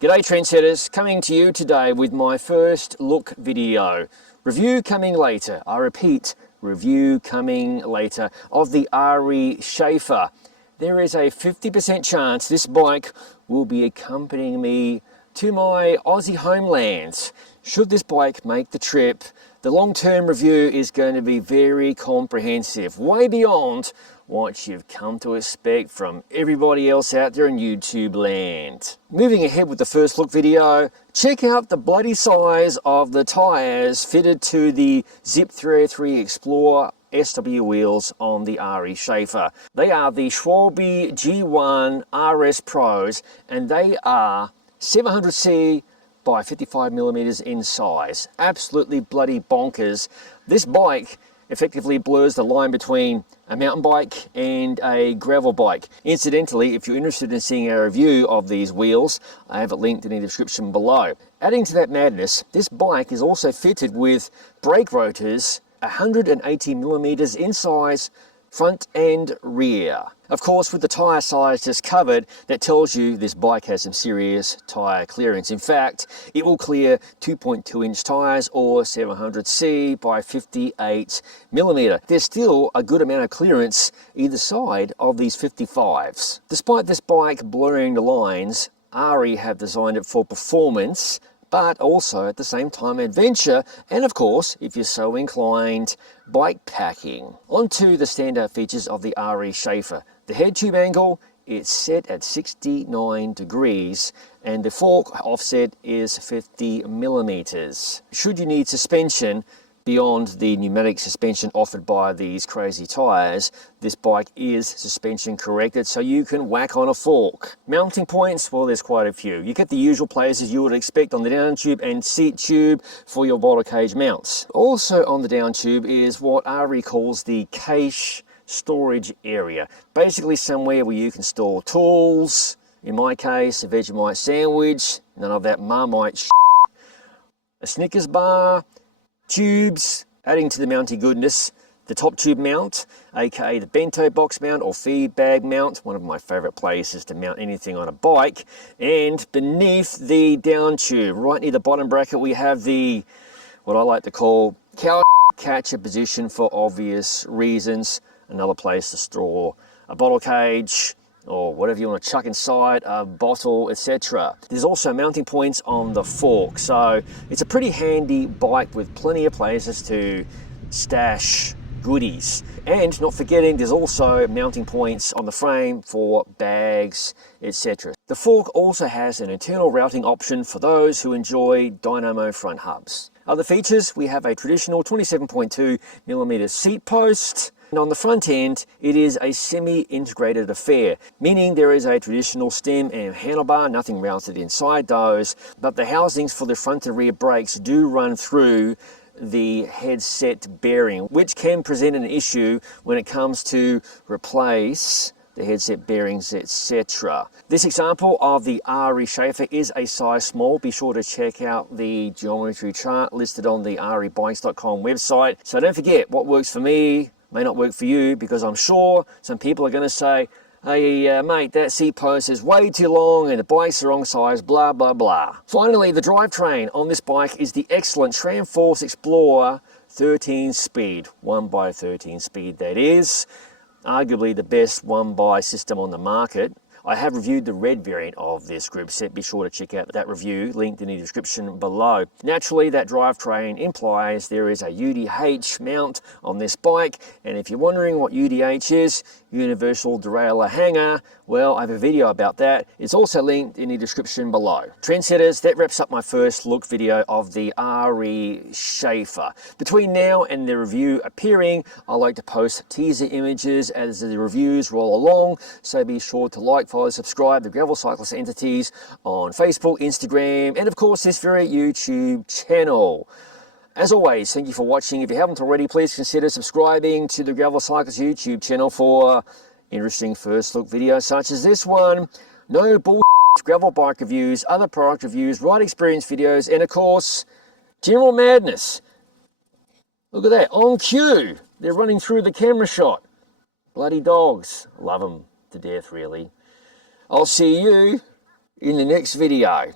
G'day trendsetters, coming to you today with my first look video. Review coming later, I repeat, review coming later, of the Ari Shafer. There is a 50% chance this bike will be accompanying me to my Aussie homelands. Should this bike make the trip, the long-term review is going to be very comprehensive, way beyond what you've come to expect from everybody else out there in YouTube land. Moving ahead with the first look video, check out the bloody size of the tyres fitted to the Zip 303 Explorer SW wheels on the Ari Shafer. They are the Schwalbe G-One RS Pros and they are 700C by 55mm in size. Absolutely bloody bonkers. This bike effectively blurs the line between a mountain bike and a gravel bike. Incidentally, if you're interested in seeing our review of these wheels, I have it linked in the description below. Adding to that madness, this bike is also fitted with brake rotors 180mm in size, front and rear. Of course, with the tyre size just covered, that tells you this bike has some serious tyre clearance. In fact, it will clear 2.2-inch tyres or 700C by 58mm. There's still a good amount of clearance either side of these 55s. Despite this bike blurring the lines, Ari have designed it for performance, but also at the same time adventure, and of course, if you're so inclined, bike packing. Onto the standout features of the Ari Shafer. The head tube angle, it's set at 69 degrees, and the fork offset is 50mm. Should you need suspension beyond the pneumatic suspension offered by these crazy tyres, this bike is suspension corrected, so you can whack on a fork. Mounting points, well, there's quite a few. You get the usual places you would expect on the down tube and seat tube for your bottle cage mounts. Also on the down tube is what Ari calls the cache storage area. Basically somewhere where you can store tools, in my case, a Vegemite sandwich, none of that Marmite shit, a Snickers bar, tubes. Adding to the mounting goodness, the top tube mount, aka the bento box mount or feed bag mount, one of my favorite places to mount anything on a bike. And beneath the down tube, right near the bottom bracket, we have the, what I like to call, cow catcher position for obvious reasons. Another place to store a bottle cage, or whatever you want to chuck inside, a bottle, etc. There's also mounting points on the fork, so it's a pretty handy bike with plenty of places to stash goodies. And not forgetting, there's also mounting points on the frame for bags, etc. The fork also has an internal routing option for those who enjoy dynamo front hubs. Other features, we have a traditional 27.2mm seat post. And on the front end, it is a semi-integrated affair, meaning there is a traditional stem and handlebar, nothing mounted inside those, but the housings for the front and rear brakes do run through the headset bearing, which can present an issue when it comes to replace the headset bearings, etc. This example of the Ari Shafer is a size small. Be sure to check out the geometry chart listed on the aribikes.com website. So don't forget, what works for me may not work for you, because I'm sure some people are going to say, hey mate, that seat post is way too long and the bike's the wrong size, blah blah blah. Finally, the drivetrain on this bike is the excellent Tramforce Explorer 13 speed, 1x13 speed that is. Arguably the best 1x system on the market. I have reviewed the red variant of this group set. Be sure to check out that review, linked in the description below. Naturally, that drivetrain implies there is a UDH mount on this bike, and if you're wondering what UDH is, Universal Derailleur Hanger, well, I have a video about that. It's also linked in the description below. Trendsetters, that wraps up my first look video of the Ari Shafer. Between now and the review appearing, I like to post teaser images as the reviews roll along, so be sure to like, follow, subscribe the Gravel Cyclist entities on Facebook, Instagram, and of course this very YouTube channel. As always, thank you for watching. If you haven't already, please consider subscribing to the Gravel Cyclist YouTube channel for interesting first look videos such as this one. No bullshit gravel bike reviews, other product reviews, ride experience videos, and of course, general madness. Look at that, on cue. They're running through the camera shot. Bloody dogs. Love them to death, really. I'll see you in the next video.